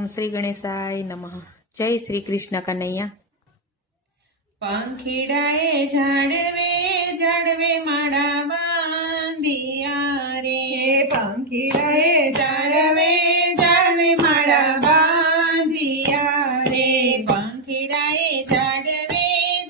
ઓમ શ્રી ગણેશાય નમઃ. જય શ્રી કૃષ્ણ કનૈયા. પંખીડાએ ઝાડવે ઝાડવે માળા બાંધિયા રે. પંખીડાએ ઝાડવે ઝાડવે માળા બાંધિયા રે. પંખીડાએ ઝાડવે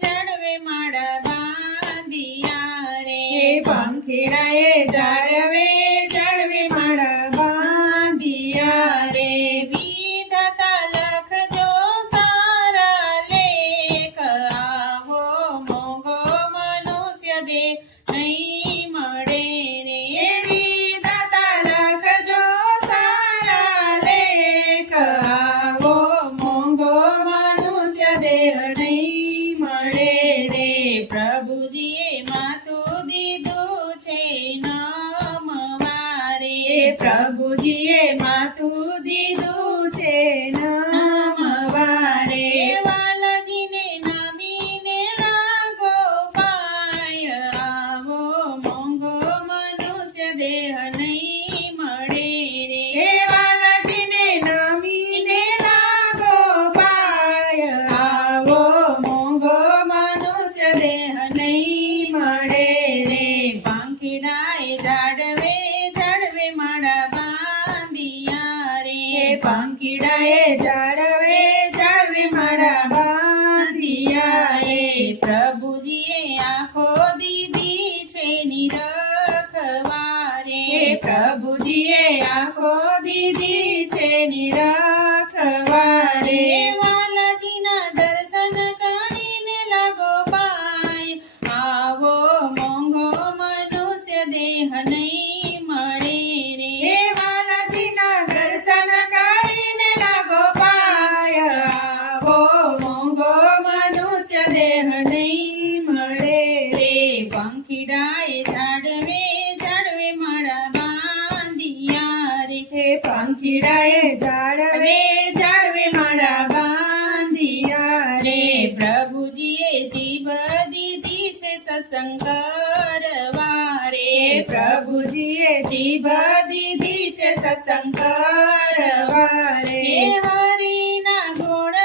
ઝાડવે માળા બાંધિયા રે. પંખીડાએ ઝાડવે ઝાડવે માળા બાંધિયા રે. વિધાતા લખજો સારા લેખ, આવો મોંઘો મનુષ્ય દેહ નહીં મળે રે. વિધાતા લખજો સારા લેખ, આવો મોંઘો મનુષ્ય દેહ નહીં મળે રે. પ્રભુજીએ માથું દીધું છે નમવારે. પ્રભુજીએ માથું દીધું છે નમવારે. વાલાજીને નમીને લાગો પાય, આવો મોંઘો મનુષ્ય દેહ નહીં મળે રે. વાલાજીને નમીને લાગો પાય, આવો મોંઘો મનુષ્ય દેહ નહીં મળે રે. પંખીડાએ ઝાડવે ઝાડવે માળા બાંધિયા રે. પંખીડાએ ઝાડવે ઝાડવે માળા બાંધિયા રે. પ્રભુજીએ આંખો દીધી છે નિરખવારે. પ્રભુજીએ આંખો દીધી છે નિરખવારે. વાલાજીના દર્શન કરીને લાગો પાય, આવો મોંઘો મનુષ્ય દેહ નહીં મળે રે. વાલાજીના દર્શન કરીને લાગો પાય, આવો મોંઘો મનુષ્ય દેહ નહીં મળે રે. પંખીડાએ ઝાડવે ઝાડવે માળા બાંધિયા રે. પંખીડાએ ઝાડવે ઝાડવે માળા બાંધિયા રે. પ્રભુજીએ જીભ દીધી છે સત્સંગ કરવારે. પ્રભુજીએ જીભ દીધી છે સત્સંગ કરવારે. હરિના ગુણ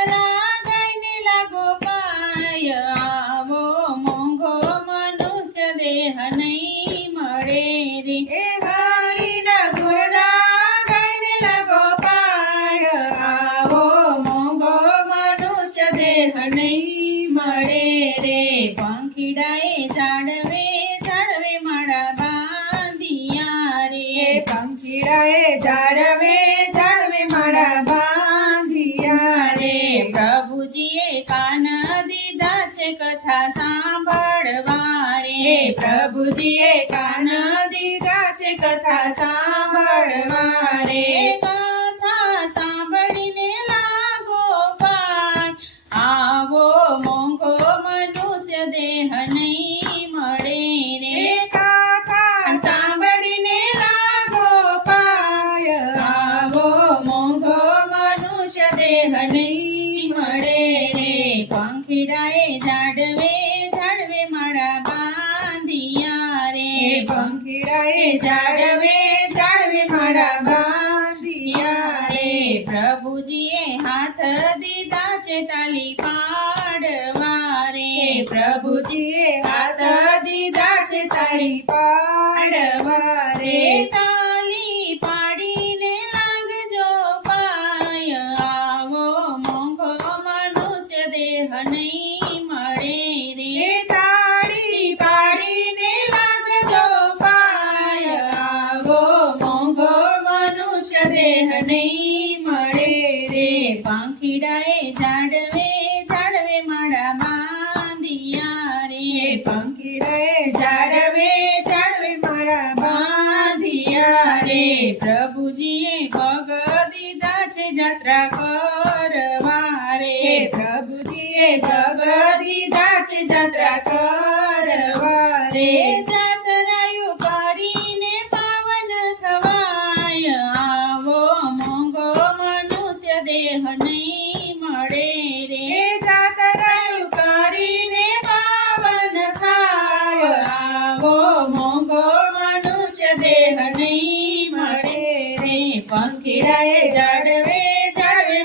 ગાઈને લાગો પાય, આવો મોંઘો મનુષ્ય દેહ નહીં મળે રે. હરિના ગુણના ગાઈને લાગો પાય, આવો મોંઘો મનુષ્ય દેહ નહીં મળે રે. પંખીડાએ ઝાડવે ઝાડવે માળા બાંધિયા રે. પંખીડાએ ઝાડવે ઝાડવે માળા બાંધિયા રે. પ્રભુજીએ કાન દીધા છે કથા સાંભળવા રે. પ્રભુજીએ કાન દીધા છે કથા સાંભળવા રે. કથા સાંભળીને લાગો પાય, આવો મોંઘો મનુષ્ય દેહ નહીં મળે રે. કથા સાંભળીને લાગો પાય, આવો મોંઘો મનુષ્ય દેહ નહીં મળે રે. પંખીડાએ ઝાડવે ઝાડવે માળા બાંધિયા રે. પંખીડાએ ઝાડવે ઝાડવે માળા બાંધિયા રે. પ્રભુજીએ હાથ દીધા છે તાલી પાડવા રે. પ્રભુજીએ હાથ દીધા છે તાળી પાડવા રે. તાલી પાડીને લાગજો પાય, આવો મોંઘો મનુષ્ય દેહ નહીં મળે રે. તાળી પાડીને લાગજો પાય, આવો મોંઘો મનુષ્ય દેહ નહીં મળે રે. પંખીડાએ ઝાડવે ઝાડવે માળા બાંધિયા રે. પંખીડાએ ઝાડવે ઝાડવે માળા બાંધિયા રે. પ્રભુજીએ પગ દીધા છે જાત્રા કરવા રે. પ્રભુજીએ જગ દીધા છે જાત્રા કરવા રે. જાતરાયું કરીને પાવન થવાય, આવો મોંઘો મનુષ્ય દેહ નહીં મળે રે. જાતરાયું કરીને પાવન થાય, આવો મોંઘો મનુષ્ય દેહ નહીં મળે રે. પંખીડાએ ઝાડવે ઝાડવે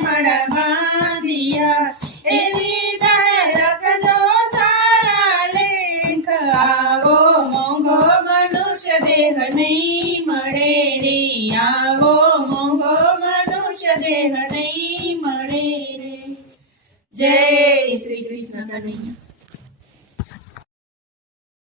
મનુષ્ય દેહ નહીં મળે રે. જય શ્રી કૃષ્ણ કનૈયા.